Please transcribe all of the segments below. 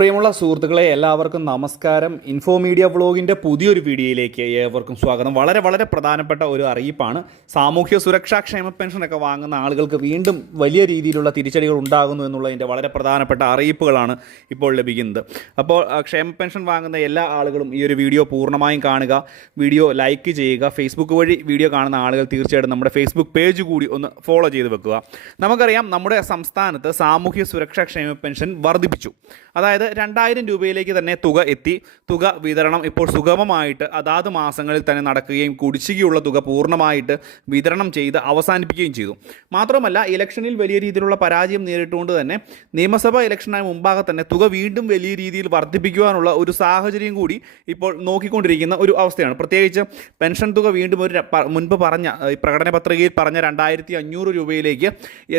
പ്രിയമുള്ള സുഹൃത്തുക്കളെ, എല്ലാവർക്കും നമസ്കാരം. ഇൻഫോ മീഡിയ വ്ളോഗിൻ്റെ പുതിയൊരു വീഡിയോയിലേക്ക് ഏവർക്കും സ്വാഗതം. വളരെ പ്രധാനപ്പെട്ട ഒരു അറിയിപ്പാണ്. സാമൂഹ്യ സുരക്ഷാ ക്ഷേമ പെൻഷനൊക്കെ വാങ്ങുന്ന ആളുകൾക്ക് വീണ്ടും വലിയ രീതിയിലുള്ള തിരിച്ചടികൾ ഉണ്ടാകുന്നു എന്നുള്ളതിൻ്റെ വളരെ പ്രധാനപ്പെട്ട അറിയിപ്പുകളാണ് ഇപ്പോൾ ലഭിക്കുന്നത്. അപ്പോൾ ക്ഷേമ പെൻഷൻ വാങ്ങുന്ന എല്ലാ ആളുകളും ഈ ഒരു വീഡിയോ പൂർണ്ണമായും കാണുക, വീഡിയോ ലൈക്ക് ചെയ്യുക. ഫേസ്ബുക്ക് വഴി വീഡിയോ കാണുന്ന ആളുകൾ തീർച്ചയായിട്ടും നമ്മുടെ ഫേസ്ബുക്ക് പേജ് കൂടി ഒന്ന് ഫോളോ ചെയ്ത് വെക്കുക. നമുക്കറിയാം, നമ്മുടെ സംസ്ഥാനത്ത് സാമൂഹ്യ സുരക്ഷാ ക്ഷേമ പെൻഷൻ വർദ്ധിപ്പിച്ചു. അതായത് 2000 രൂപയിലേക്ക് തന്നെ തുക എത്തി. തുക വിതരണം ഇപ്പോൾ സുഗമമായിട്ട് അതാത് മാസങ്ങളിൽ തന്നെ നടക്കുകയും കുടിശ്ശികയുള്ള തുക പൂർണ്ണമായിട്ട് വിതരണം ചെയ്ത് അവസാനിപ്പിക്കുകയും ചെയ്തു. മാത്രമല്ല, ഇലക്ഷനിൽ വലിയ രീതിയിലുള്ള പരാജയം നേരിട്ടുകൊണ്ട് തന്നെ നിയമസഭാ ഇലക്ഷനായ മുമ്പാകെ തന്നെ തുക വീണ്ടും വലിയ രീതിയിൽ വർദ്ധിപ്പിക്കുവാനുള്ള ഒരു സാഹചര്യം കൂടി ഇപ്പോൾ നോക്കിക്കൊണ്ടിരിക്കുന്ന ഒരു അവസ്ഥയാണ്. പ്രത്യേകിച്ച് പെൻഷൻ തുക വീണ്ടും മുൻപ് പറഞ്ഞ പ്രകടന പത്രികയിൽ പറഞ്ഞ 2500 രൂപയിലേക്ക്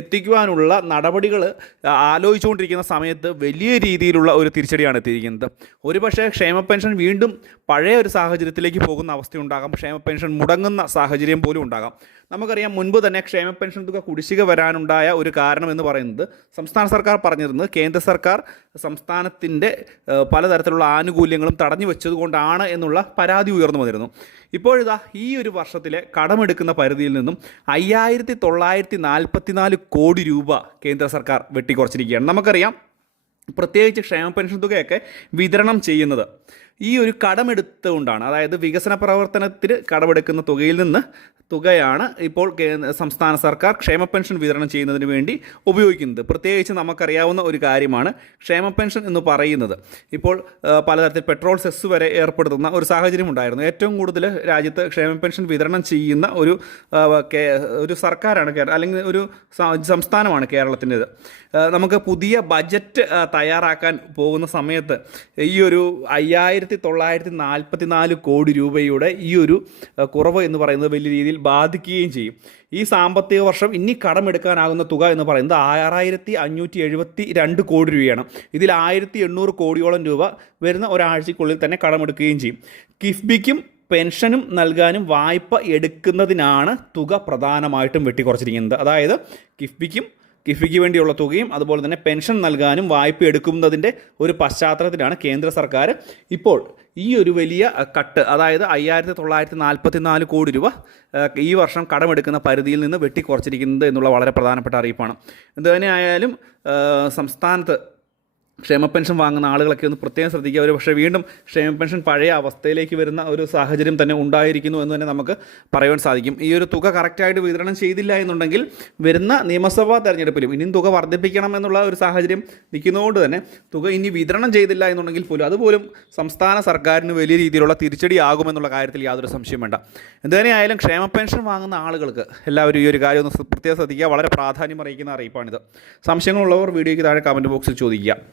എത്തിക്കുവാനുള്ള നടപടികൾ ആലോചിച്ചുകൊണ്ടിരിക്കുന്ന സമയത്ത് വലിയ രീതിയിലുള്ള ഒരു തിരിച്ചടിയാണ് എത്തിയിരിക്കുന്നത്. ഒരുപക്ഷേ ക്ഷേമ പെൻഷൻ വീണ്ടും പഴയ ഒരു സാഹചര്യത്തിലേക്ക് പോകുന്ന അവസ്ഥയുണ്ടാകാം. ക്ഷേമ പെൻഷൻ മുടങ്ങുന്ന സാഹചര്യം പോലും ഉണ്ടാകാം. നമുക്കറിയാം, മുൻപ് തന്നെ ക്ഷേമ പെൻഷൻ തുക കുടിശ്ശിക വരാനുണ്ടായ ഒരു കാരണം എന്ന് പറയുന്നത് സംസ്ഥാന സർക്കാർ പറഞ്ഞിരുന്നത് കേന്ദ്ര സർക്കാർ സംസ്ഥാനത്തിൻ്റെ പലതരത്തിലുള്ള ആനുകൂല്യങ്ങളും തടഞ്ഞു വെച്ചതുകൊണ്ടാണ് എന്നുള്ള പരാതി ഉയർന്നു വന്നിരുന്നു. ഇപ്പോഴിതാ ഈ ഒരു വർഷത്തിലെ കടമെടുക്കുന്ന പരിധിയിൽ നിന്നും 5944 കോടി രൂപ കേന്ദ്ര സർക്കാർ വെട്ടിക്കുറച്ചിരിക്കുകയാണ്. നമുക്കറിയാം, പ്രത്യേകിച്ച് ക്ഷേമ പെൻഷൻ തുകയൊക്കെ വിതരണം ചെയ്യുന്നത് ഈ ഒരു കടമെടുത്തുകൊണ്ടാണ്. അതായത് വികസന പ്രവർത്തനത്തിന് കടമെടുക്കുന്ന തുകയാണ് ഇപ്പോൾ സംസ്ഥാന സർക്കാർ ക്ഷേമ പെൻഷൻ വിതരണം ചെയ്യുന്നതിന് വേണ്ടി ഉപയോഗിക്കുന്നത്. പ്രത്യേകിച്ച് നമുക്കറിയാവുന്ന ഒരു കാര്യമാണ് ക്ഷേമ പെൻഷൻ എന്ന് പറയുന്നത്. ഇപ്പോൾ പലതരത്തിൽ പെട്രോൾ സെസ് വരെ ഏർപ്പെടുത്തുന്ന ഒരു സാഹചര്യം ഉണ്ടായിരുന്നു. ഏറ്റവും കൂടുതൽ രാജ്യത്ത് ക്ഷേമ പെൻഷൻ വിതരണം ചെയ്യുന്ന ഒരു സർക്കാരാണ് അല്ലെങ്കിൽ ഒരു സംസ്ഥാനമാണ് കേരളത്തിൻ്റേത്. നമുക്ക് പുതിയ ബജറ്റ് തയ്യാറാക്കാൻ പോകുന്ന സമയത്ത് ഈ ഒരു 5944 കോടി രൂപയുടെ ഈ ഒരു കുറവ് എന്ന് പറയുന്നത് വലിയ രീതിയിൽ ബാധിക്കുകയും ചെയ്യും. ഈ സാമ്പത്തിക വർഷം ഇനി കടമെടുക്കാനാകുന്ന തുക എന്ന് പറയുന്നത് 6572 കോടി രൂപയാണ്. ഇതിൽ 1800 കോടിയോളം രൂപ വരുന്ന ഒരാഴ്ചയ്ക്കുള്ളിൽ തന്നെ കടമെടുക്കുകയും ചെയ്യും. കിഫ്ബിക്കും പെൻഷനും നൽകാനും വായ്പ എടുക്കുന്നതിനാണ് തുക പ്രധാനമായിട്ടും വെട്ടിക്കുറച്ചിരിക്കുന്നത്. അതായത് കിഫ്ബിക്ക് വേണ്ടിയുള്ള തുകയും അതുപോലെ തന്നെ പെൻഷൻ നൽകാനും വായ്പ എടുക്കുന്നതിൻ്റെ ഒരു പശ്ചാത്തലത്തിലാണ് കേന്ദ്ര സർക്കാർ ഇപ്പോൾ ഈ ഒരു വലിയ കട്ട്, അതായത് 5944 കോടി രൂപ ഈ വർഷം കടമെടുക്കുന്ന പരിധിയിൽ നിന്ന് വെട്ടിക്കുറച്ചിരിക്കുന്നത് എന്നുള്ള വളരെ പ്രധാനപ്പെട്ട അറിയിപ്പാണ്. എന്തുതന്നെയായാലും സംസ്ഥാനത്ത് ക്ഷേമ പെൻഷൻ വാങ്ങുന്ന ആളുകളൊക്കെ ഒന്ന് പ്രത്യേകം ശ്രദ്ധിക്കുക. ഒരു പക്ഷേ വീണ്ടും ക്ഷേമ പെൻഷൻ പഴയ അവസ്ഥയിലേക്ക് വരുന്ന ഒരു സാഹചര്യം തന്നെ ഉണ്ടായിരിക്കുന്നു എന്ന് തന്നെ നമുക്ക് പറയുവാൻ സാധിക്കും. ഈ ഒരു തുക കറക്റ്റായിട്ട് വിതരണം ചെയ്തില്ല എന്നുണ്ടെങ്കിൽ വരുന്ന നിയമസഭാ തെരഞ്ഞെടുപ്പിലും ഇനിയും തുക വർദ്ധിപ്പിക്കണം എന്നുള്ള ഒരു സാഹചര്യം നിൽക്കുന്നതുകൊണ്ട് തന്നെ തുക ഇനി വിതരണം ചെയ്തില്ല എന്നുണ്ടെങ്കിൽ പോലും അതുപോലും സംസ്ഥാന സർക്കാരിന് വലിയ രീതിയിലുള്ള തിരിച്ചടിയാകുമെന്നുള്ള കാര്യത്തിൽ യാതൊരു സംശയം വേണ്ട. എന്തുതന്നെയായാലും ക്ഷേമ പെൻഷൻ വാങ്ങുന്ന ആളുകൾക്ക് എല്ലാവരും ഈ ഒരു കാര്യം ഒന്ന് പ്രത്യേകം ശ്രദ്ധിക്കുക. വളരെ പ്രാധാന്യം അറിയിക്കുന്ന അറിയിപ്പാണിത്. സംശയങ്ങളുള്ളവർ വീഡിയോയ്ക്ക് താഴെ കമൻറ്റ് ബോക്സിൽ ചോദിക്കുക.